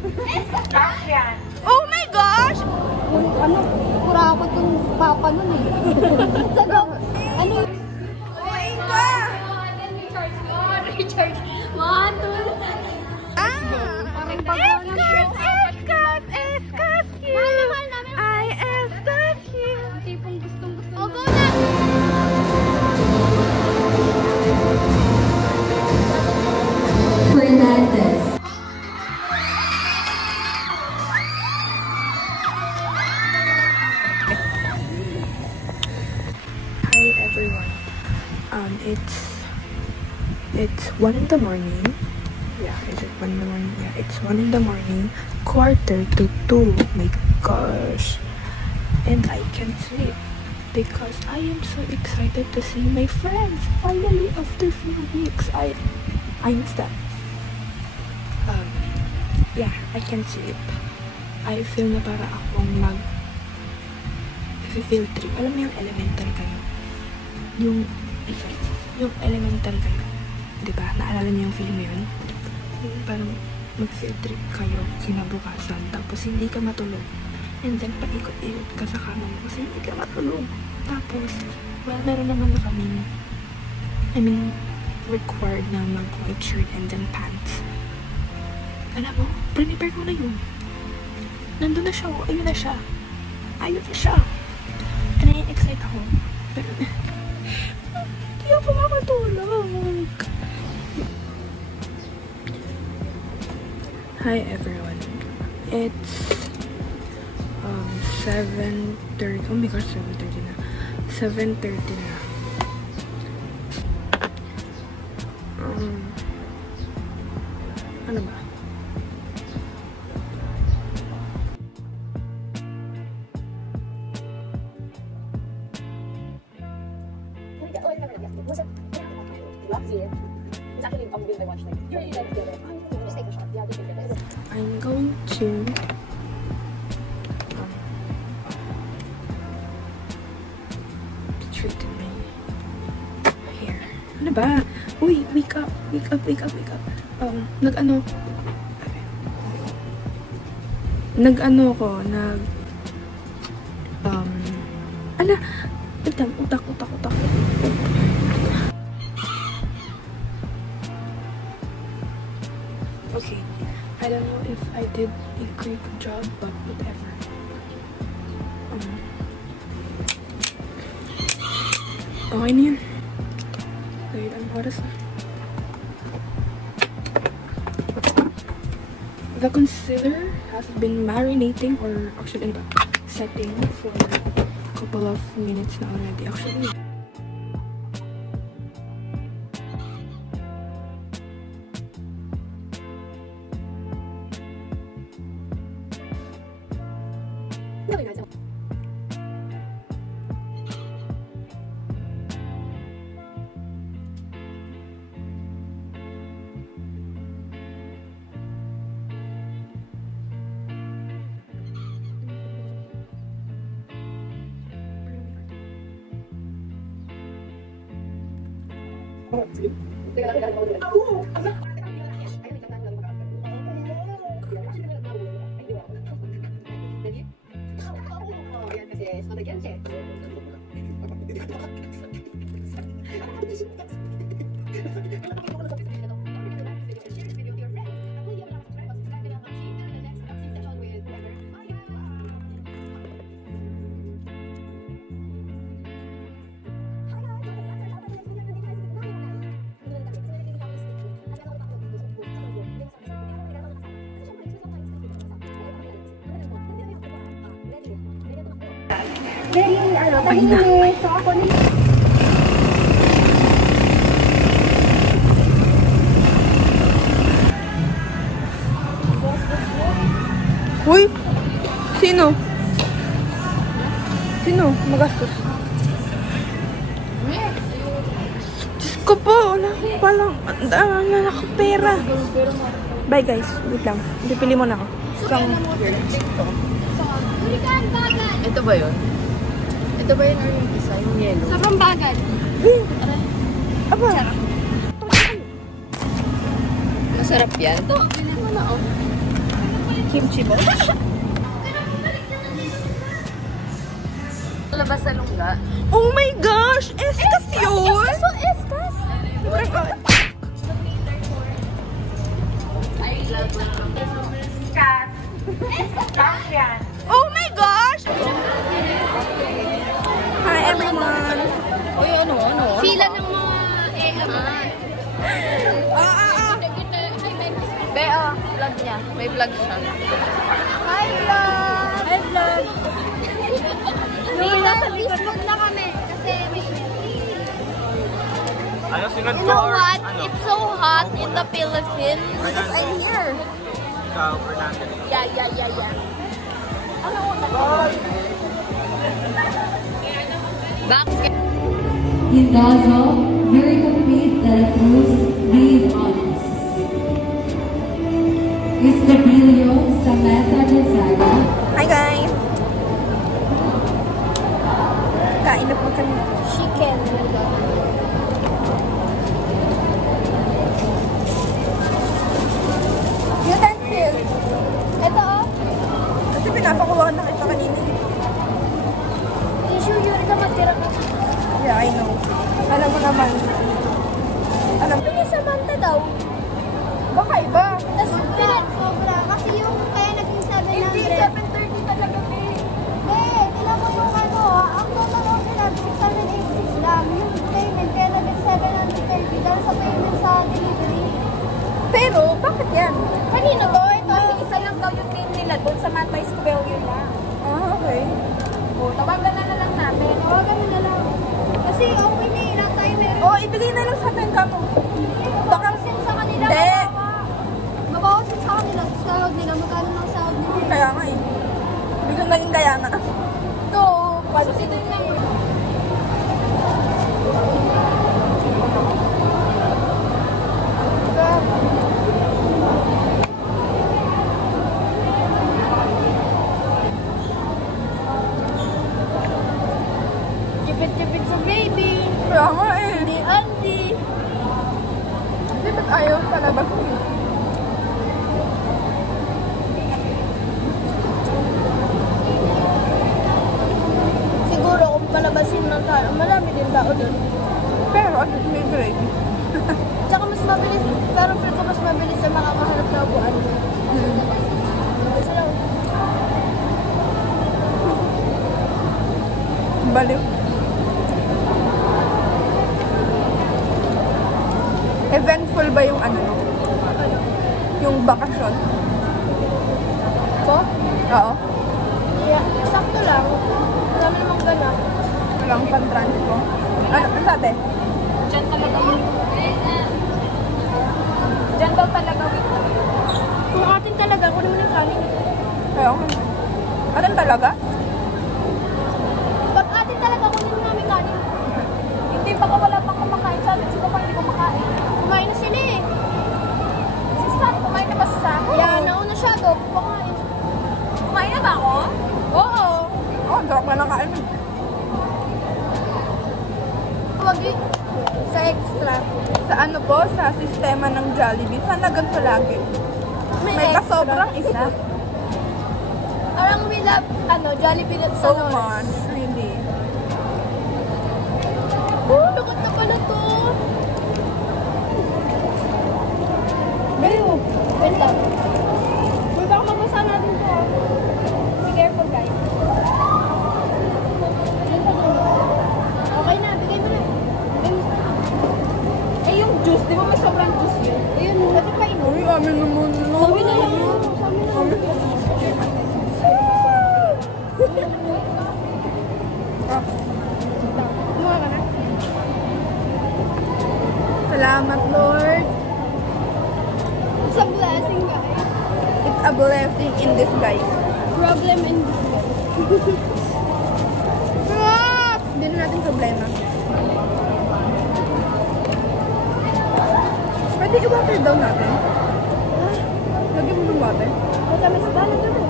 Oh my gosh! Ano, kurakot yung papa nun eh. Ano? Wait ka! Recharge. 1, 2, Escas you! I escas you! tipong gustong-gusto na. Go na! Fernandez. Hi everyone. It's 1 in the morning. Yeah, is it 1 in the morning? Yeah, it's 1 in the morning. 1:45. My gosh. And I can't sleep because I am so excited to see my friends. Finally, after few weeks, I miss them. Yeah, I can't sleep. I feel na para akong field trip. Alam mo yung elemental kayo? Yung elemental kayo. Diba? Naalala niyo yung film yun? Yung parang mag-field trip kayo kinabukasan tapos hindi ka matulog. And then paikot-ikot ka sa kama mo kasi hindi ka matulog. Tapos, well, meron naman na kaming required na mag-white shirt and then pants. Alam mo, prepare ko na yun. Nandun na siya. Ayun na siya. And I-excite ako. Pero, hindi ako makatulog. Hi everyone. It's 7:30. Oh my gosh, 7:30 na. 7:30 na. Ano ba? I'm going to straighten my hair. Ano ba? Uy, wake up. Utak. Okay, I don't know if I did a great job, but whatever. Okay na yan. Wait, ang oras na. The concealer has been marinating or actually setting for a couple of minutes na already. Actually, Ay na. uy! Sino magastos? Diyos ko po, wala akong pera. Bye guys, wait lang. Pipili mo na ako. Ito ba yun? Ito ba yun or yung isa? Yung yellow? Sobrang bagal. Aba! Masarap yan? Ito, pinamala oh. Kimchi mo? Labas sa lungga. Oh my gosh! Eskas yun! Eskas! Oh my God. Oh my gosh! Hi everyone! Uy, ano? Pila ng mga Vlog niya. May vlog siya. Hi vlog! Hi vlog! Pila sa Facebook na kami kasi may Ano sinod You ko know or what? ano? It's so hot in the Philippines. I'm here. Ikaw, Fernando. Yeah. Indazo, very complete that approves being honest. Estabilio, Samantha Gonzaga. Hi guys! Kain na po kami. Chicken. Utensil. Ito oh. Kasi pinapakuha na kita kanina. Tissue yun ka matira ka. Yeah, I know. Alam mo naman. Alam mo. Ano Samantha daw? Baka iba. Tapos sobra. Kasi yung kaya naging 700. Hindi, 7:30 talaga eh. Tinan mo yung ano, ang total of nila 686 lang. Yung payment kaya naging 730 dahil sa payment sa delivery. Pero, bakit yan? Kanino to? Ito, isa lang daw yung name nila doon sa Matay Square yun na. Ah, okay. Tawagan na lang namin. Tawagan mo na lang. Kasi okay na eh, lahat tayo meron. Oh, ibigay na lang sa atin ka mo. Baka sin sa kanila. Hindi. Mabawa sin sa kanila. Sa sahod nila. Magkano lang sahod nila. Kaya nga eh. Biglang naging kaya na. Ito, sino na yun? Jipit-jipit sa baby. Kaya nga eh. Hindi Andy. Kasi ba't ayaw palabas mo? Siguro kung palabasin ng tao, marami din tao doon. Pero at least may grade. Tsaka mas mabilis, pero feel ko mas mabilis sa makakahanap na upuan. Sila, Baliw. Eventful ba yung ano? Yung bakasyon? ko? Oo. Yeah, sakto lang. Marami namang ganap. Walang pan-transpo. Ano sabi? Diyan talaga wait. Diyan daw talaga wait. Kung atin talaga, kunin mo ng kanin. Kaya nga. Atin talaga? Pag atin talaga, kunin mo namin kanin. Hindi baka wala pang kumakain sa atin. Sino pa hindi kumakain? Kumain na sila eh. Si Sam, kumain na ba si Sam? Yeah, nauna siya doon. Kumain. Kumain na ba ako? Oo. Oh, ang sarap nga ng kain. Wag eh. Sa extra. Sa ano po? Sa sistema ng Jollibee. Sana ganito lagi. May extra. kasobrang isa. Parang we love, Jollibee at So Salons. much. Really. Lagot na pala to. Bayo. Wait lang. Uy, baka mabasa natin to. Be careful, guys. Yan pa dun. Okay na, bigay mo na. Bigay mo. Eh, yung juice, di ba may sobrang juice yun? Ayun, ito pa ino. Uy, amin naman. Sabi na lang. Sabi na lang. Kumuha ka na. Salamat, Lord. It's a blessing, guys. It's a blessing in disguise. Problem in Hindi na natin problema. Pwede i-water down natin. Lagyan mo ng water. matamis ba? Nandun eh.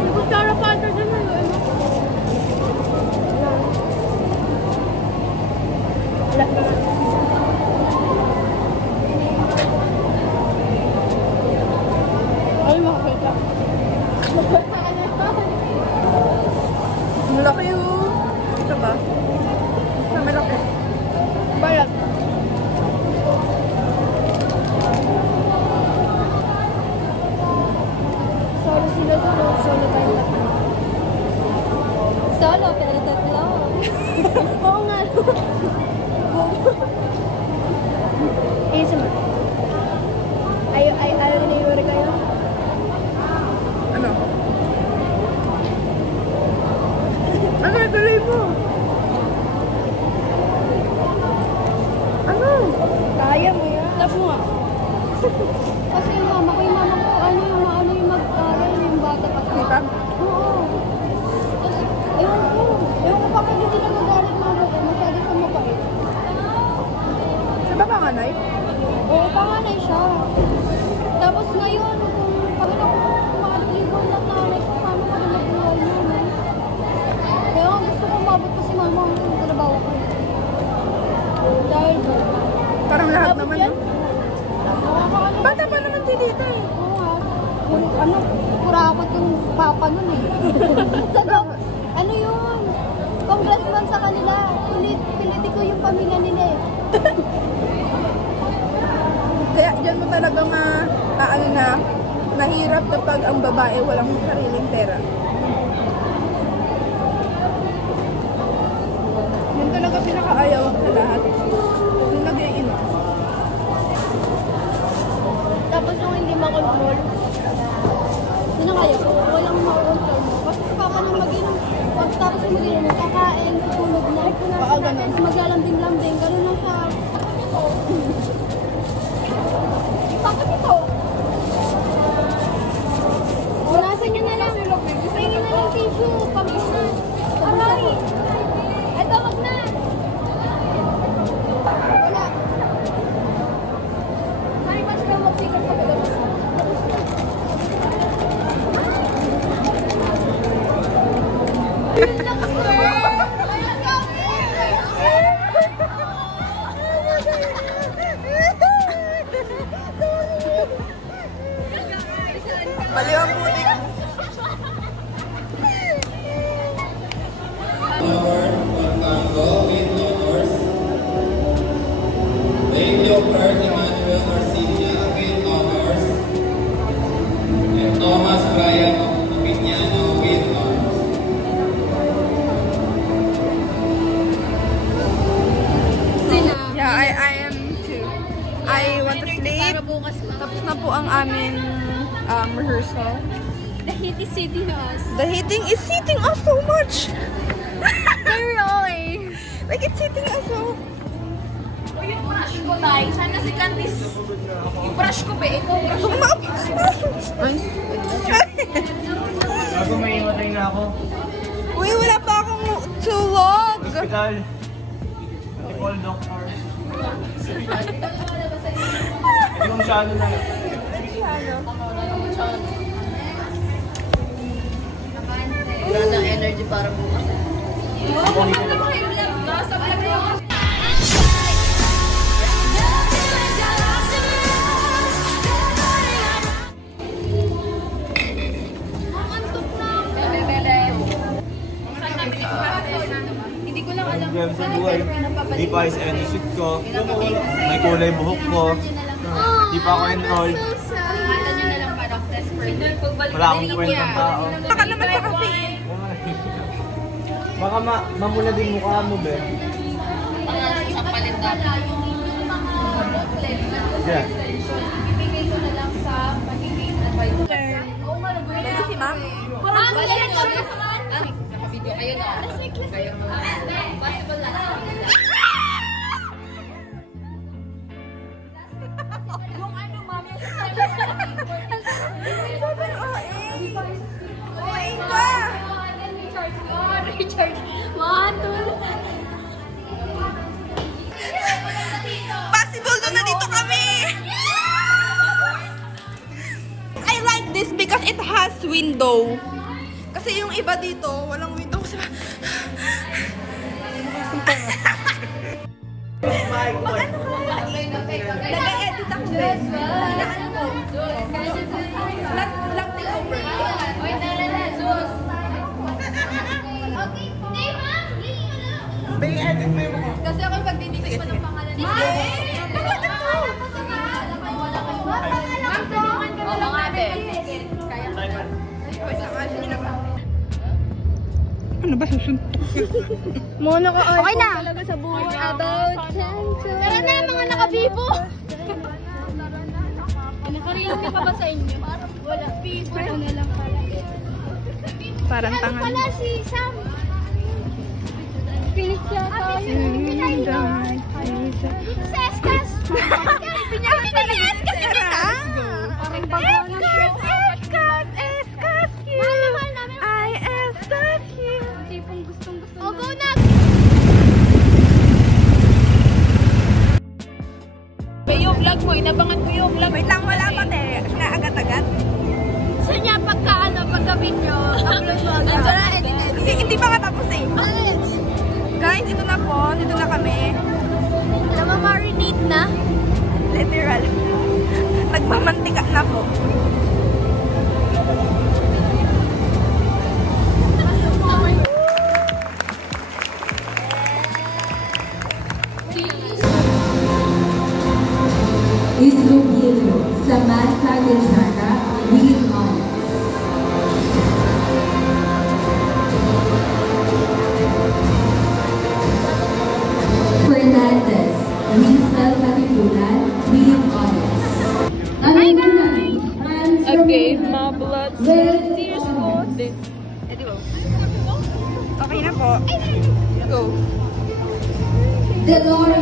May kutsara pa ata dyan. solo, pero tatlo. Oo nga. Isa mo. Ayaw na yung kayo? Ano? Ano? Tuloy mo. Ano? Kaya mo yan. Tap mo nga. Kasi yung mama ko, ano yung mag-aral, yung bata pa. Sipag? Oo. Tapos, ewan ko bakit hindi na magalit mama ko, masyado sa mapait. Siya ba panganay? Oo, panganay siya. Tapos ngayon, kung kami na kung makaligon ng nanay ko, paano ka na mabuhay niya, no? Kaya gusto ko umabot pa si mama ang trabaho ko. Dahil, Parang lahat abot naman, yan. no? Nakakaano. Bata pa naman si Tita eh. Oo nga. Yung kurakot yung papa nun eh. Ano yun? Congressman sa kanila. Politiko yung pamilya nila eh. Kaya dyan mo talagang mahirap kapag ang babae walang sariling pera. Yun talaga pinakaayaw sa lahat. Yung nag-iinom. Tapos yung hindi makontrol. Yun ang kaya ko. Walang makontrol mo. Kasi sa papa nang mag-inom. Pagtapos yung mag-inom, kakain, tutulog na. Oo, ganun. Maglalambing-lambing. Ganun lang siya. Bakit ito? Punasan niya na lang. Pahingin na lang tissue. Pamish na. Aray! Ito, wag na. Wala. Ay, mas ka mag-sikat ka ba? Baliw ang putik. Award of Tango with honors. Radio Kurt Emmanuel Arcilia with honors. And Thomas Brian Pignano with honors. Yeah, I am too. I want to sleep. Tapos na po ang amin rehearsal. The heat is sitting us. The heating is hitting us so much. Really? Like it's hitting us so. O yung brush ko, Tay. Sana si Candice. Yung brush ko, be. Ikaw brush ko. Bago may imatay na ako. Uy, wala pa akong tulog. Hospital. I-call doctor. Hindi mo masyado na. Wala ng energy para bukas. Hindi ko lang alam. Problema sa buhay. Hindi pa ayos any shoot ko. May kulay buhok ko. Hindi pa ako enrolled. Pangalan nyo na lang parang test for Wala akong kwentang tao. Baka naman sa kasi. Baka mamula din mukha mo, be. Sa palinda. Yung mga booklet na Yeah. ibigay ko na lang sa magiging advisor. Oo nga, Ito si Ma'am. Ma'am, galing ko naman. Naka-video kayo na. Kayo Possible na. Yung ano, ma'am, yung Uy ka! Richard. One, two. Possible na nandito kami! I like this because it has window. Kasi yung iba dito, walang window. Kasi mag-ano ka? Nag-edit ako din. Ano mo? Black takeover. Bay-edit mo yung mukha. Kasi ako pagdidikit pa ng pangalan ni Bakit ito? Ma'am, tulungan ka na lang namin. Ano? Ano ba susuntok? Mono ka okay na. Talaga sa buhay. About tara na mga nakabibo. Naka-react pa ba sa inyo? Wala. Bibo na lang pala. Parang tanga. Ano pala si Sam? Pilit siya tayo. Sa Eskas. Pinyahan pa si Eskas na kita. Parang bago na siya. Eskas you. Mahal namin. I Eskas you. Tipong gustong-gusto na. Go na. Yung vlog mo, inabangan ko yung vlog. Wait lang, wala pa te. Na agad-agad. So niya pagka video, upload mo agad. Andiyan na, edit. Hindi pa nga tapos eh. Guys, ito na po. Dito na kami. Marinate na. Literal. Nagmamantika na po. Isrugilio, Samantha Gonzaga, with honors. Fernandez, Rizal Katipunan, with honors. I gave my blood, sweat, and tears for this. Okay na po. Go. Dolores.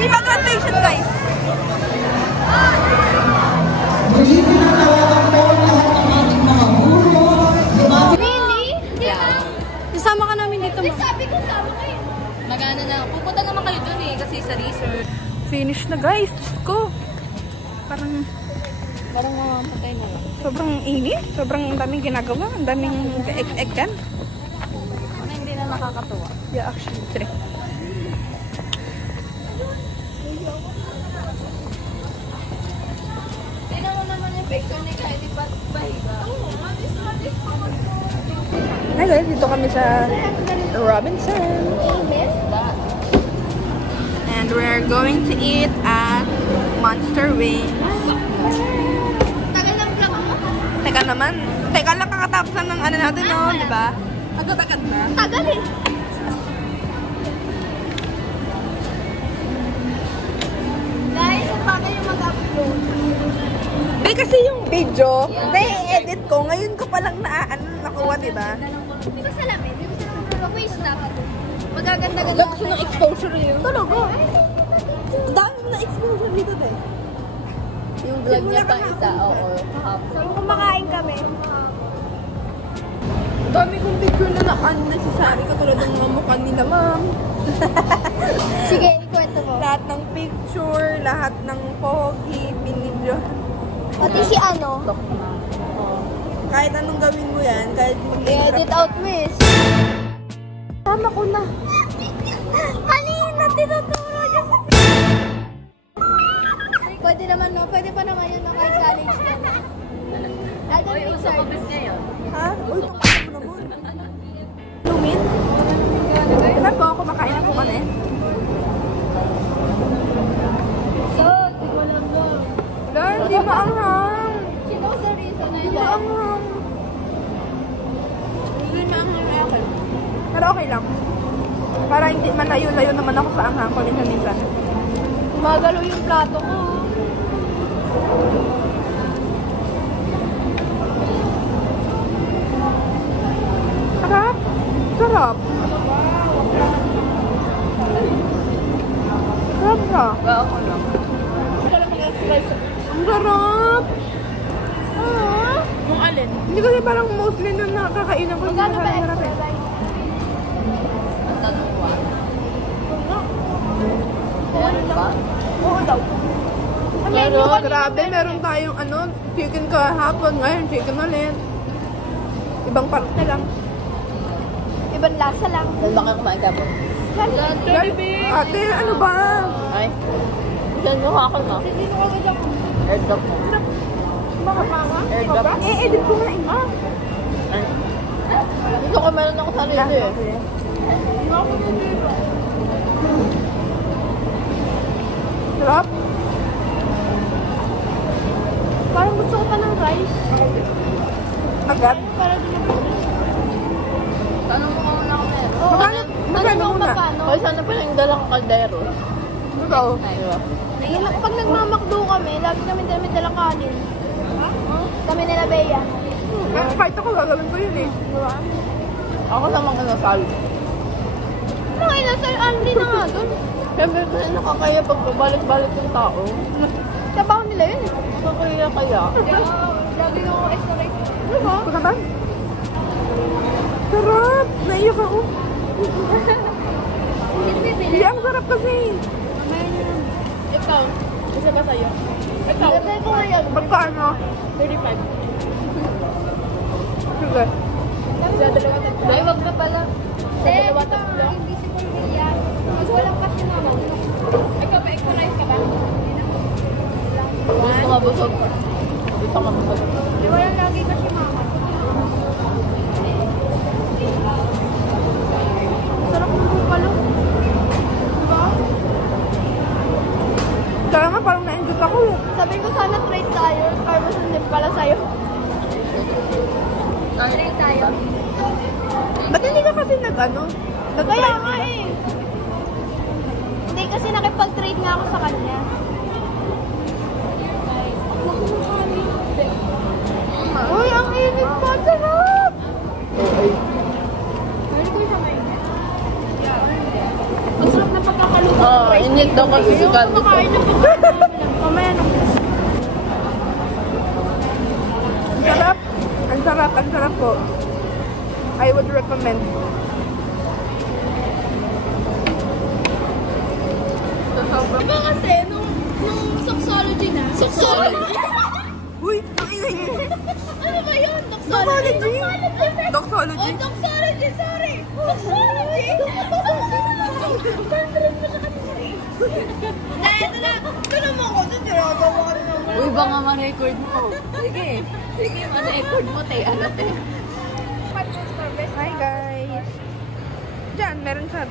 Viva graduation, guys! Really? Yeah. Isama ka namin dito, ma. Sabi ko, sama kayo. Magana na. Pupunta naman kayo dun eh, kasi sa research. Finish na, guys. Diyos ko. Parang Mamamatay na lang. sobrang init. Sobrang daming ginagawa. Ang daming egg kan. Ano hindi na nakakatuwa? Yeah, actually, true. Tingnan mo naman yung picture ni Kylie Pat Bahiga. Hi guys, dito kami sa Robinson. And we're going to eat at Monster Wings. Tagal ng vlog mo? Teka naman. Teka lang, kakatapos lang ng ano natin, no? Diba? Agad-agad na. Tagal eh. Guys, ang bagay yung mag-upload. Hindi kasi yung video, na-edit ko. Ngayon ko palang nakuha, diba? Di ba salamin? Di ba salamin? Pag-waste na ka. Magaganda-ganda. Wala gusto ng exposure yun. Talaga. Ang dami mo na exposure dito, din. Yung vlog niya pa isa, oo. So, kumakain kami. Dami kong picture na unnecessary katulad ng mga mukha nila, ma'am. Sige, ikwento mo. Lahat ng picture, lahat ng pogi, binidyo. Pati si ano? Kahit anong gawin mo yan, kahit I-edit out, miss. Tama ko na. Kanina, tinuturo niya sa... Pwede naman, no? Pwede pa naman yun, no? Kahit college ka na. Uy, usap kapit ngayon. Ha? Uy, pakita mo naman. Lumit? Ilan po ako makain na po kami? Lord, di maanghang. Di maanghang. Hindi maanghang na ako. Pero okay lang. Para hindi malayo-layo naman ako sa anghang ko minsan. Magalo yung plato ko. Sarap. Sarap. Sarap na. Ako lang. Ang sarap. Ah. Yung alin? Hindi kasi parang mostly nung nakakainan ko. Magkano ba Sarap extra eh. rice? Oo daw. Pero grabe, meron tayong chicken kahapon, ngayon chicken ulit. Ibang parte lang. Ibang lasa lang. Dahil baka kumain ka po. Ate, ano ba? Ay. Saan nyo ako na? Hindi ko agad ako. Airdrop mo. Bakit mama? Airdrop mo. Edit ko nga eh. Ay. Gusto ko meron ako sarili eh. Sarap. Parang gusto ko pa ng rice. Agad. Para din ako. Tanong mo kung ako meron. Oo, Magkano muna? magkano? Hoy, sana pa lang dalang kaldero. Ikaw. Diba? Pag nagmamakdo kami, lagi kami dalang kanin. Kami nila Bea. Kahit ako gagawin ko yun eh. Diba? Ako sa mga nasal. Mga inasal, Andy na nga doon. Siyempre kasi nakakaya pag pabalik-balik yung tao. Trabaho nila yun eh. Nakakaya kaya. Lagi yung extra rice. Diba? Pagkatan? Sarap! Naiyak ako. Hindi, ang sarap kasi. Ikaw, isa ba sa'yo? Ikaw. Lagay ko nga yan. Magkano? 35. Sige. Sa dalawa tatlo. Ay, wag na pala. Sa dalawa tatlo. Invisible media. Mas walang kasi mama. Ikaw ba, extra rice ka ba? Gusto mabusog. Gusto mabusog. Di walang lagi kasi mama. Sarap ng bukalo. Diba? Kaya nga parang na-enjoy ako. Sabi ko sana trade tayo. Carlos hindi pala sa'yo. Trade tayo. Ba't hindi ka kasi Kaya nga eh. Hindi kasi nakipag-trade nga ako sa kanya. Uy, ang init pa. Sarap! Ang sarap na pagkakaluto. Oo, init daw kasi si Candy. Mamaya na. Ang sarap. Ang sarap. Ang sarap po. I would recommend. Diba kasi, nung Soxology na. Soxology? Uy! Ang ingay niyo. Ano ba yun? Doxology? Doxology. Oh, doxology, sorry! Doxology? Pag-trend mo siya kanina eh. Dahil na, tulong mo ko, tinagawa ko naman. Uy, baka ma-record mo. Sige. Sige, ma-record mo, te. Ano, te? Hi guys. Diyan, meron sa